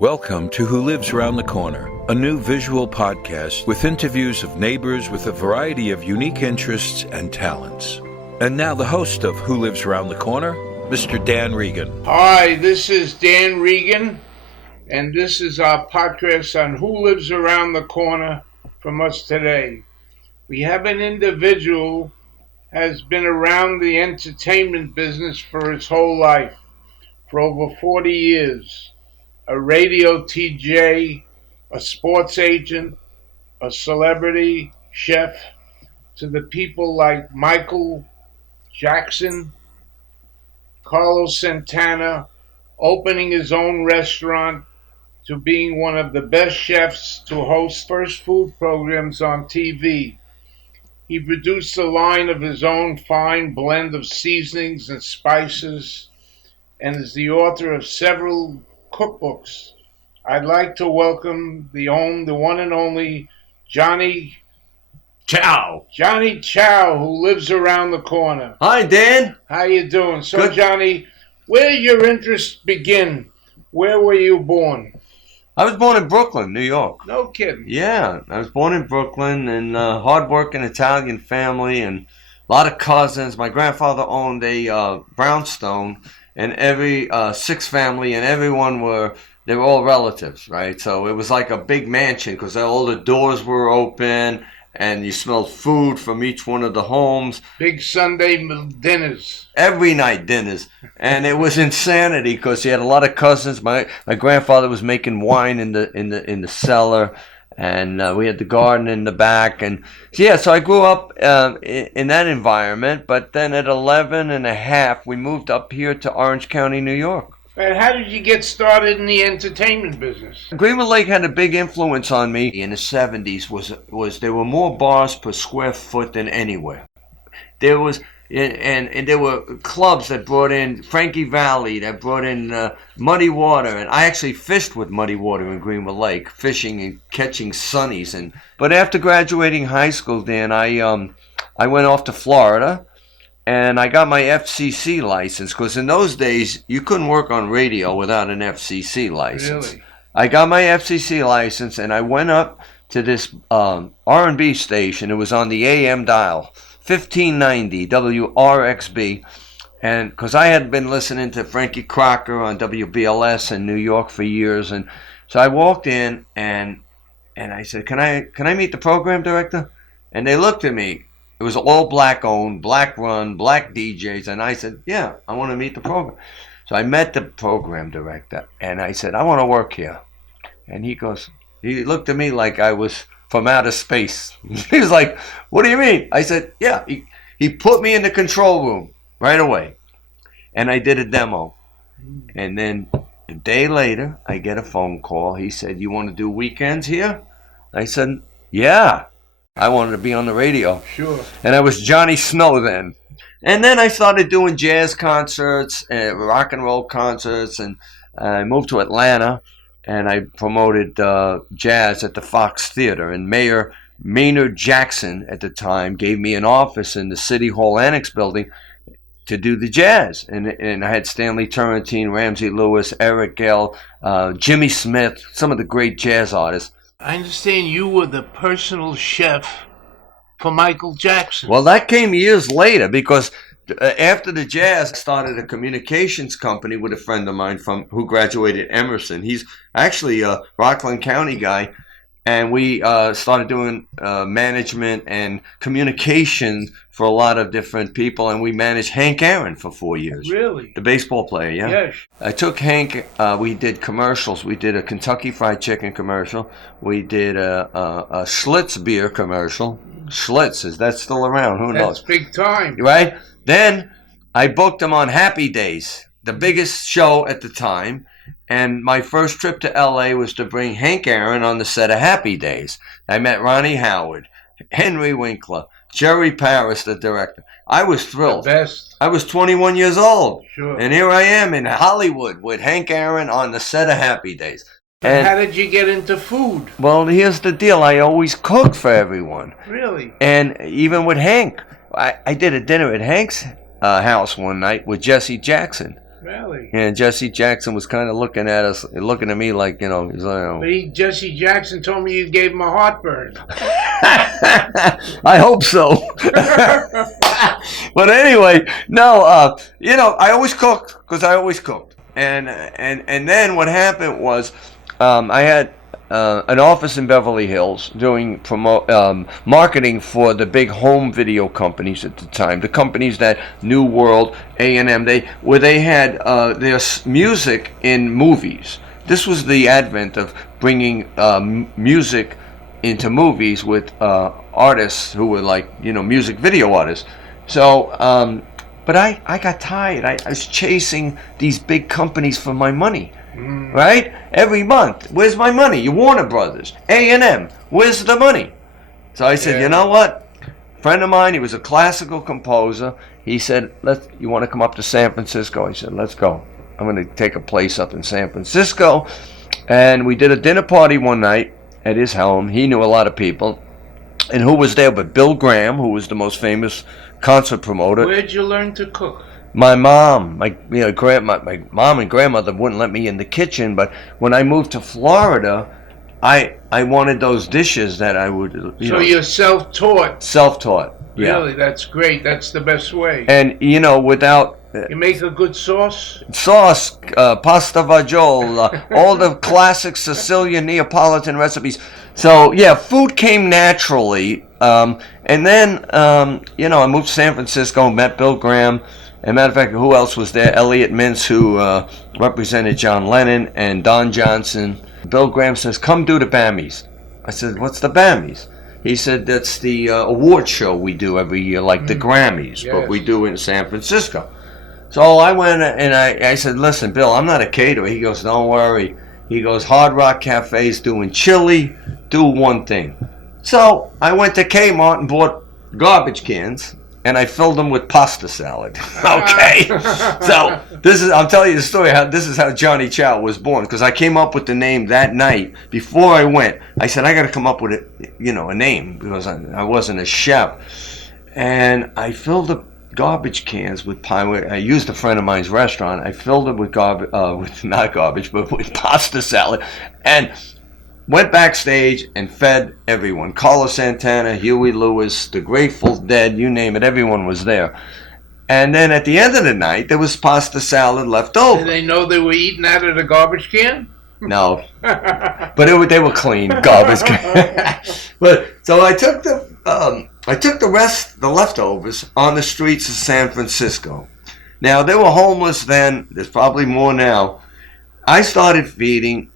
Welcome to Who Lives Around the Corner, a new visual podcast with interviews of neighbors with a variety of unique interests and talents. And now the host of Who Lives Around the Corner, Mr. Dan Regan. Hi, this is Dan Regan, and this is our podcast on Who Lives Around the Corner from us today. We have an individual has been around the entertainment business for his whole life, for over 40 years. A radio TJ, a sports agent, a celebrity chef, to the people like Michael Jackson, Carlos Santana, opening his own restaurant, to being one of the best chefs to host first food programs on TV. He produced a line of his own fine blend of seasonings and spices, and is the author of several cookbooks. I'd like to welcome the one and only Johnny Ciao. Johnny Ciao, who lives around the corner. Hi, Dan. How you doing? So, Good. Johnny, where did your interest begin? Where were you born? I was born in Brooklyn, New York. No kidding. Yeah, I was born in Brooklyn in a hard-working Italian family and a lot of cousins. My grandfather owned a brownstone, and every six family, and they were all relatives, right? So it was like a big mansion because all the doors were open and you smelled food from each one of the homes. Big Sunday dinners. Every night dinners. And it was insanity because he had a lot of cousins. My grandfather was making wine in the cellar, and we had the garden in the back. And yeah, so I grew up in that environment, but then at 11 and a half, we moved up here to Orange County, New York. And how did you get started in the entertainment business? Greenwood Lake had a big influence on me in the 70s. Was there were more bars per square foot than anywhere. There was and there were clubs that brought in Frankie Valli, that brought in Muddy Water, and I actually fished with Muddy Water in Greenwood Lake, fishing and catching sunnies. But after graduating high school, Dan, I went off to Florida. And I got my FCC license, because in those days, you couldn't work on radio without an FCC license. Really? I got my FCC license, and I went up to this R&B station. It was on the AM dial, 1590 WRXB. And because I had been listening to Frankie Crocker on WBLS in New York for years. And so I walked in, and I said, can I meet the program director? And they looked at me. It was all black owned, black run, black DJs. And I said, yeah, I want to meet the program. So I met the program director, and I said, I want to work here. And he looked at me like I was from outer space. He was like, what do you mean? I said, yeah. He put me in the control room right away. And I did a demo. And then a day later, I get a phone call. He said, you want to do weekends here? I said, yeah. I wanted to be on the radio. Sure. And I was Johnny Snow then. And then I started doing jazz concerts, rock and roll concerts, and I moved to Atlanta, and I promoted jazz at the Fox Theater. And Mayor Maynard Jackson at the time gave me an office in the City Hall Annex building to do the jazz. And I had Stanley Turrentine, Ramsey Lewis, Eric Gell, Jimmy Smith, some of the great jazz artists. I understand you were the personal chef for Michael Jackson. Well, that came years later, because after the jazz, I started a communications company with a friend of mine who graduated Emerson. He's actually a Rockland County guy, and we started doing management and communication for a lot of different people, and we managed Hank Aaron for 4 years. Really? The baseball player, yeah. Yes. I took Hank, we did commercials. We did a Kentucky Fried Chicken commercial. We did a Schlitz beer commercial. Schlitz, is that still around? Who knows? That's big time. Right? Then I booked him on Happy Days, the biggest show at the time. And my first trip to LA was to bring Hank Aaron on the set of Happy Days. I met Ronnie Howard, Henry Winkler, Jerry Paris, the director. I was thrilled. The best. I was 21 years old. Sure. And here I am in Hollywood with Hank Aaron on the set of Happy Days. And how did you get into food? Well, here's the deal. I always cooked for everyone. Really? And even with Hank, I did a dinner at Hank's house one night with Jesse Jackson. Really? And Jesse Jackson was kind of looking at us, looking at me like, he's like, But Jesse Jackson told me you gave him a heartburn. I hope so. But anyway, no, I always cooked because I always cooked. And then what happened was I had an office in Beverly Hills doing marketing for the big home video companies at the time, the companies that New World, A&M, where they had their music in movies. This was the advent of bringing music into movies with artists who were like, music video artists. So, but I got tired. I was chasing these big companies for my money. Right? Every month. Where's my money? You Warner Brothers, A&M. Where's the money? So I said, you know what? A friend of mine, he was a classical composer. He said, you want to come up to San Francisco? I said, let's go. I'm going to take a place up in San Francisco. And we did a dinner party one night at his home. He knew a lot of people. And who was there but Bill Graham, who was the most famous concert promoter. Where'd you learn to cook? My mom, my mom and grandmother wouldn't let me in the kitchen, but when I moved to Florida, I wanted those dishes that I would. So you're self-taught. Self-taught. Yeah. Really, that's great. That's the best way. And without. You make a good sauce? Sauce, pasta fagioli, all the classic Sicilian Neapolitan recipes. So, yeah, food came naturally. And then, I moved to San Francisco, met Bill Graham. As a matter of fact, who else was there? Elliot Mintz, who represented John Lennon, and Don Johnson. Bill Graham says, come do the Bammies. I said, what's the Bammies? He said, that's the award show we do every year, like the Grammys, yes. But we do it in San Francisco. So I went and I said, listen, Bill, I'm not a caterer. He goes, don't worry. He goes, Hard Rock Cafe's doing chili. Do one thing. So I went to Kmart and bought garbage cans. And I filled them with pasta salad. Okay, so I'm telling you the story. This is how Johnny Ciao was born, because I came up with the name that night before I went. I said I got to come up with a name because I wasn't a chef, and I filled the garbage cans with pie. I used a friend of mine's restaurant. I filled them with with pasta salad, and went backstage and fed everyone. Carlos Santana, Huey Lewis, the Grateful Dead, you name it, everyone was there. And then at the end of the night, there was pasta salad left over. Did they know they were eating out of the garbage can? No. But they were clean, garbage can. But so I took the leftovers on the streets of San Francisco. Now, they were homeless then. There's probably more now. I started feeding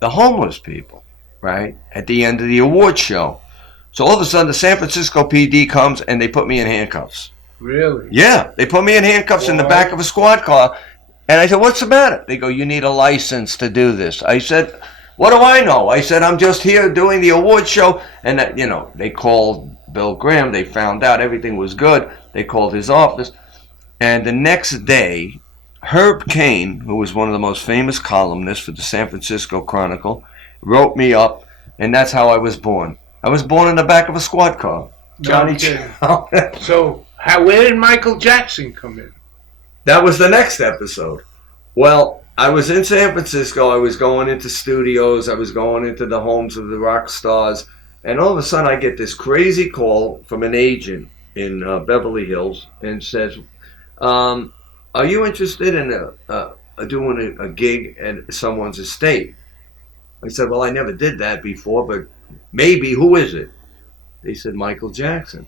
the homeless people, right, at the end of the award show. So all of a sudden, the San Francisco PD comes and they put me in handcuffs. Really? Yeah, they put me in handcuffs in the back of a squad car. And I said, what's the matter? They go, you need a license to do this. I said, what do I know? I said, I'm just here doing the award show. And, they called Bill Graham. They found out everything was good. They called his office. And the next day, Herb Cain, who was one of the most famous columnists for the San Francisco Chronicle, wrote me up, and that's how I was born. I was born in the back of a squad car. Johnny Ciao. So, where did Michael Jackson come in? That was the next episode. Well, I was in San Francisco. I was going into studios. I was going into the homes of the rock stars. And all of a sudden, I get this crazy call from an agent in Beverly Hills and says, are you interested in doing a gig at someone's estate? I said, well, I never did that before, but maybe. Who is it? They said, Michael Jackson.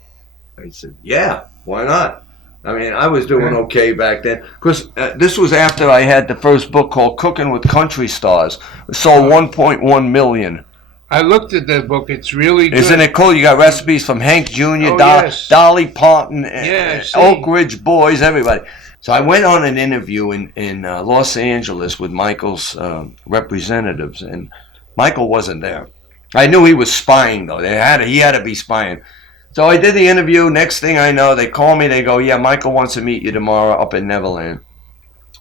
I said, yeah, why not? I mean, I was doing okay back then. Because this was after I had the first book called Cooking with Country Stars. It sold 1.1 million. I looked at that book. It's really good. Isn't it cool? You got recipes from Hank Jr., yes. Dolly Parton, Yes, Oak Ridge Boys, everybody. So I went on an interview in Los Angeles with Michael's representatives, and Michael wasn't there. I knew he was spying, though. He had to be spying. So I did the interview. Next thing I know, they call me. They go, yeah, Michael wants to meet you tomorrow up in Neverland.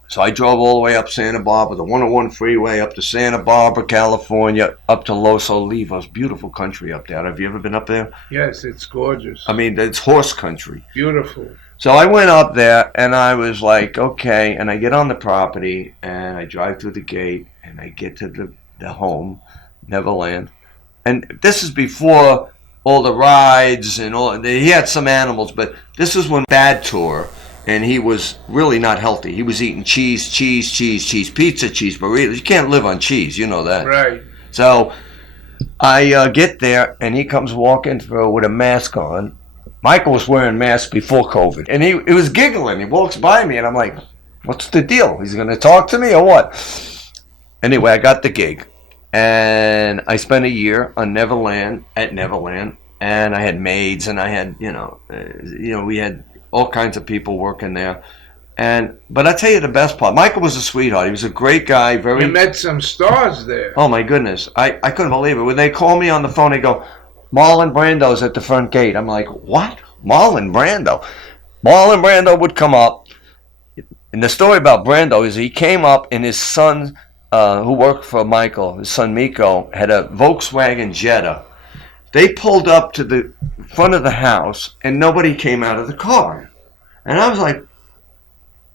So I drove all the way up Santa Barbara, the 101 freeway, up to Santa Barbara, California, up to Los Olivos. Beautiful country up there. Have you ever been up there? Yes, it's gorgeous. I mean, it's horse country. Beautiful. So I went up there, and I was like, okay, and I get on the property, and I drive through the gate, and I get to the home, Neverland. And this is before all the rides and all. He had some animals, but this was when Dad tour, and he was really not healthy. He was eating cheese, pizza, cheese burritos. You can't live on cheese, you know that. Right. So I get there, and he comes walking through with a mask on. Michael was wearing masks before COVID, and he was giggling. He walks by me, and I'm like, what's the deal? He's going to talk to me or what? Anyway, I got the gig, and I spent a year on Neverland, and I had maids, and I had, we had all kinds of people working there. But I tell you the best part, Michael was a sweetheart. He was a great guy. You met some stars there. Oh, my goodness. I couldn't believe it. When they call me on the phone, they go, Marlon Brando's at the front gate. I'm like, what? Marlon Brando? Marlon Brando would come up. And the story about Brando is he came up, and his son, who worked for Michael, his son Miko, had a Volkswagen Jetta. They pulled up to the front of the house, and nobody came out of the car. And I was like,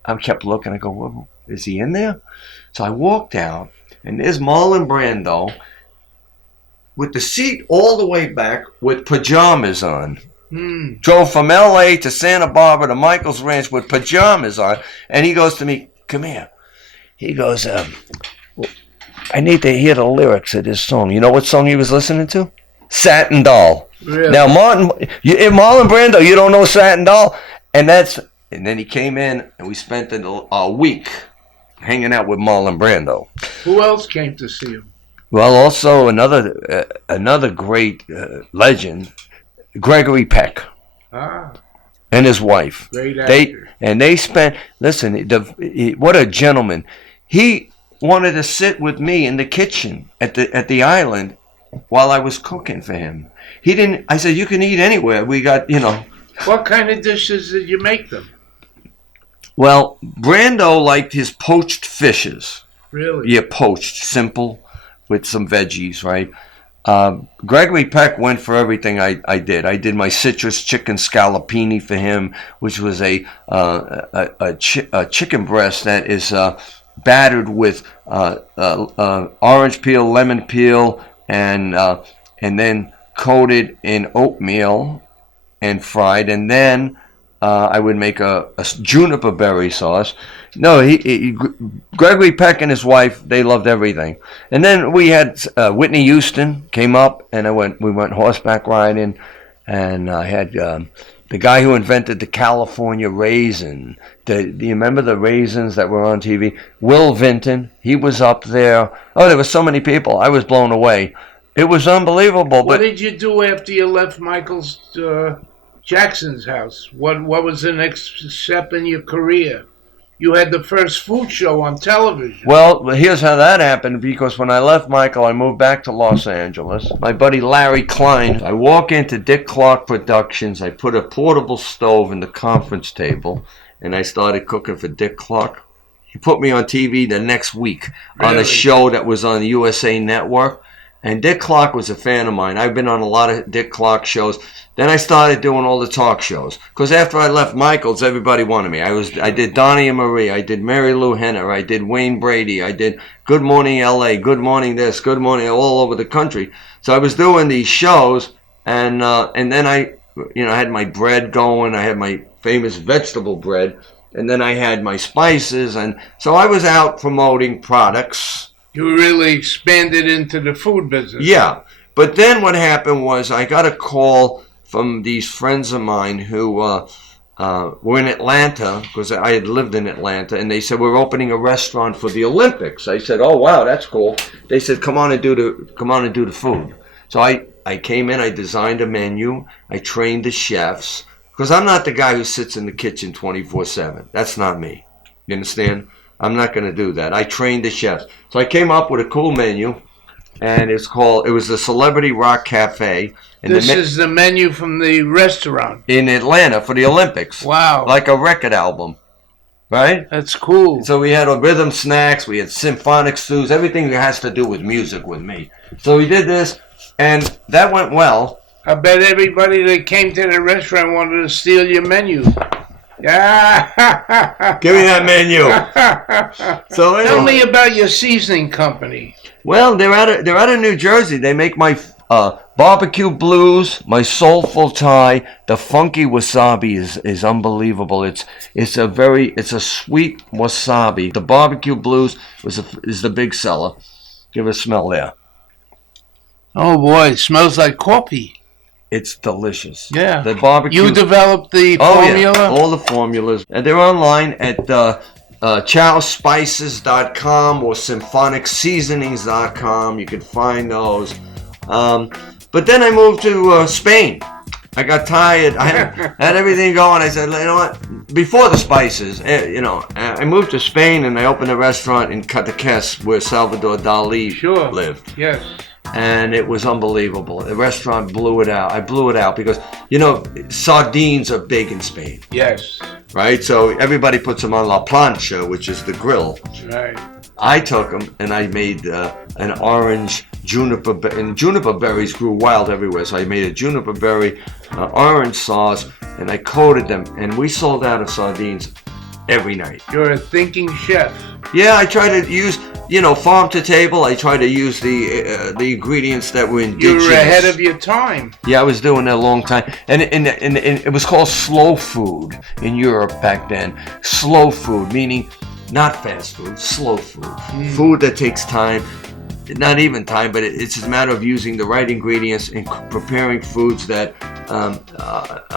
I kept looking. I go, well, is he in there? So I walked out, and there's Marlon Brando with the seat all the way back with pajamas on. Drove from L.A. to Santa Barbara to Michael's Ranch with pajamas on. And he goes to me, come here. He goes, I need to hear the lyrics of this song. You know what song he was listening to? Satin Doll. Really? Now, Marlon Brando, you don't know Satin Doll? And then he came in, and we spent a week hanging out with Marlon Brando. Who else came to see him? Well, also another great legend, Gregory Peck, and his wife. Great actor. They spent. Listen, what a gentleman. He wanted to sit with me in the kitchen at the island while I was cooking for him. He didn't. I said, you can eat anywhere. We got, What kind of dishes did you make them? Well, Brando liked his poached fishes. Really? Yeah, poached, simple, with some veggies, right? Gregory Peck went for everything I did. I did my citrus chicken scallopini for him, which was a chicken breast that is battered with orange peel, lemon peel, and then coated in oatmeal and fried, and then I would make a juniper berry sauce. No, Gregory Peck and his wife, they loved everything. And then we had Whitney Houston came up, and we went horseback riding, and I had the guy who invented the California raisin. Do you remember the raisins that were on TV? Will Vinton, he was up there. Oh, there were so many people. I was blown away. It was unbelievable. What did you do after you left Michael's Jackson's house? What was the next step in your career? You had the first food show on television. Well, here's how that happened, because when I left Michael, I moved back to Los Angeles. My buddy Larry Klein, I walk into Dick Clark Productions. I put a portable stove in the conference table, and I started cooking for Dick Clark. He put me on TV the next week on a show that was on the USA Network. And Dick Clark was a fan of mine. I've been on a lot of Dick Clark shows. Then I started doing all the talk shows. Because after I left Michael's, everybody wanted me. I did Donnie and Marie. I did Mary Lou Henner. I did Wayne Brady. I did Good Morning L.A., Good Morning this, Good Morning all over the country. So I was doing these shows, and then I had my bread going. I had my famous vegetable bread. And then I had my spices. And so I was out promoting products. You really expanded into the food business. Yeah. But then what happened was I got a call from these friends of mine who were in Atlanta, because I had lived in Atlanta, and they said, we're opening a restaurant for the Olympics. I said, oh, wow, that's cool. They said, come on and do the food. So I came in, I designed a menu, I trained the chefs, because I'm not the guy who sits in the kitchen 24/7. That's not me. You understand? I'm not going to do that. I trained the chefs. So I came up with a cool menu, and it was the Celebrity Rock Cafe. And this is the menu from the restaurant. In Atlanta for the Olympics. Wow. Like a record album. Right? That's cool. So we had rhythm snacks, we had symphonic stews, everything that has to do with music with me. So we did this, and that went well. I bet everybody that came to the restaurant wanted to steal your menu. Yeah. Give me that menu. So anyway. Tell me about your seasoning company. Well, they're out of New Jersey. They make my barbecue blues, my soulful Thai. The funky wasabi is unbelievable. It's a sweet wasabi. The barbecue blues is the big seller. Give it a smell there. Oh boy, it smells like coffee. It's delicious. Yeah. The barbecue. You developed the formula? Yeah, all the formulas. And they're online at chowspices.com or symphonic-seasonings.com. You can find those. But then I moved to Spain. I got tired. I had everything going. I said, you know what? Before the spices, I moved to Spain and I opened a restaurant in Cadaqués where Salvador Dali lived. Yes. And it was unbelievable. The restaurant blew it out. I blew it out because, sardines are big in Spain. Yes. Right? So everybody puts them on la plancha, which is the grill. Right. I took them and I made an orange juniper, and juniper berries grew wild everywhere. So I made a juniper berry orange sauce and I coated them. And we sold out of sardines every night. You're a thinking chef. Yeah, I try to use, farm to table. I try to use the ingredients that were indigenous. You were ahead of your time. Yeah, I was doing that a long time. And it was called slow food in Europe back then. Slow food, meaning not fast food, slow food. Food that takes time. Not even time, but it's a matter of using the right ingredients and preparing foods that don't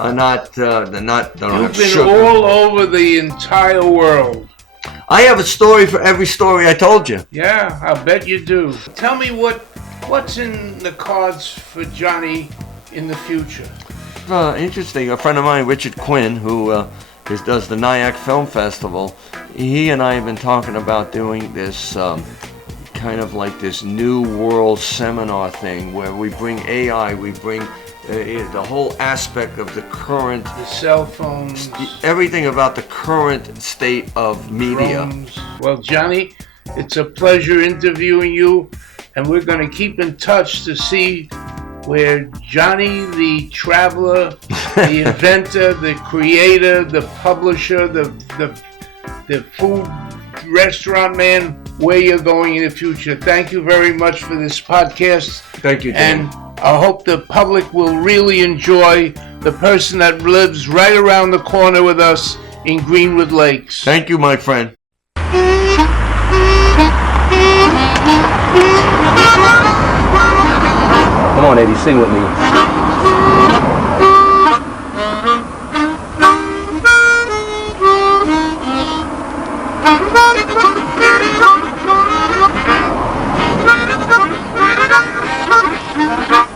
have You've been sugar. all over the entire world. I have a story for every story I told you. Yeah, I bet you do. Tell me what's in the cards for Johnny in the future. Interesting. A friend of mine, Richard Quinn, who does the Nyack Film Festival, he and I have been talking about doing this kind of like this new world seminar thing where we bring AI, we bring the whole aspect of the current, the cell phones, everything about the current state of media. Drones. Well, Johnny, it's a pleasure interviewing you, and we're going to keep in touch to see where Johnny the traveler, the inventor, the creator, the publisher, the food restaurant man, where you're going in the future. Thank you very much for this podcast. Thank you, Dan. And I hope the public will really enjoy the person that lives right around the corner with us in Greenwood Lakes. Thank you, my friend. Come on, Eddie, sing with me.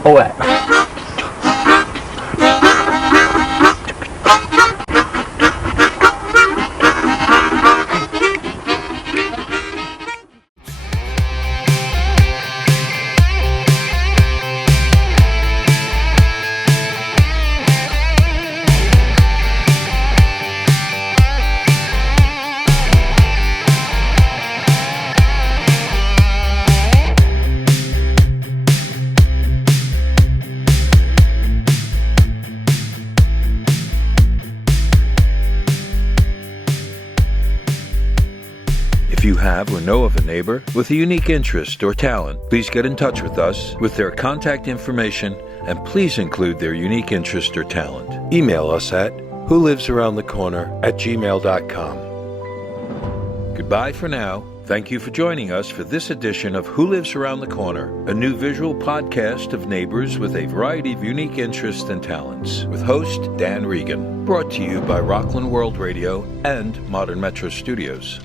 Oh, that. If you have or know of a neighbor with a unique interest or talent, please get in touch with us with their contact information and please include their unique interest or talent. Email us at wholivesaroundthecorner@gmail.com. Goodbye for now. Thank you for joining us for this edition of Who Lives Around the Corner, a new visual podcast of neighbors with a variety of unique interests and talents, with host Dan Regan, brought to you by Rockland World Radio and Modern Metro Studios.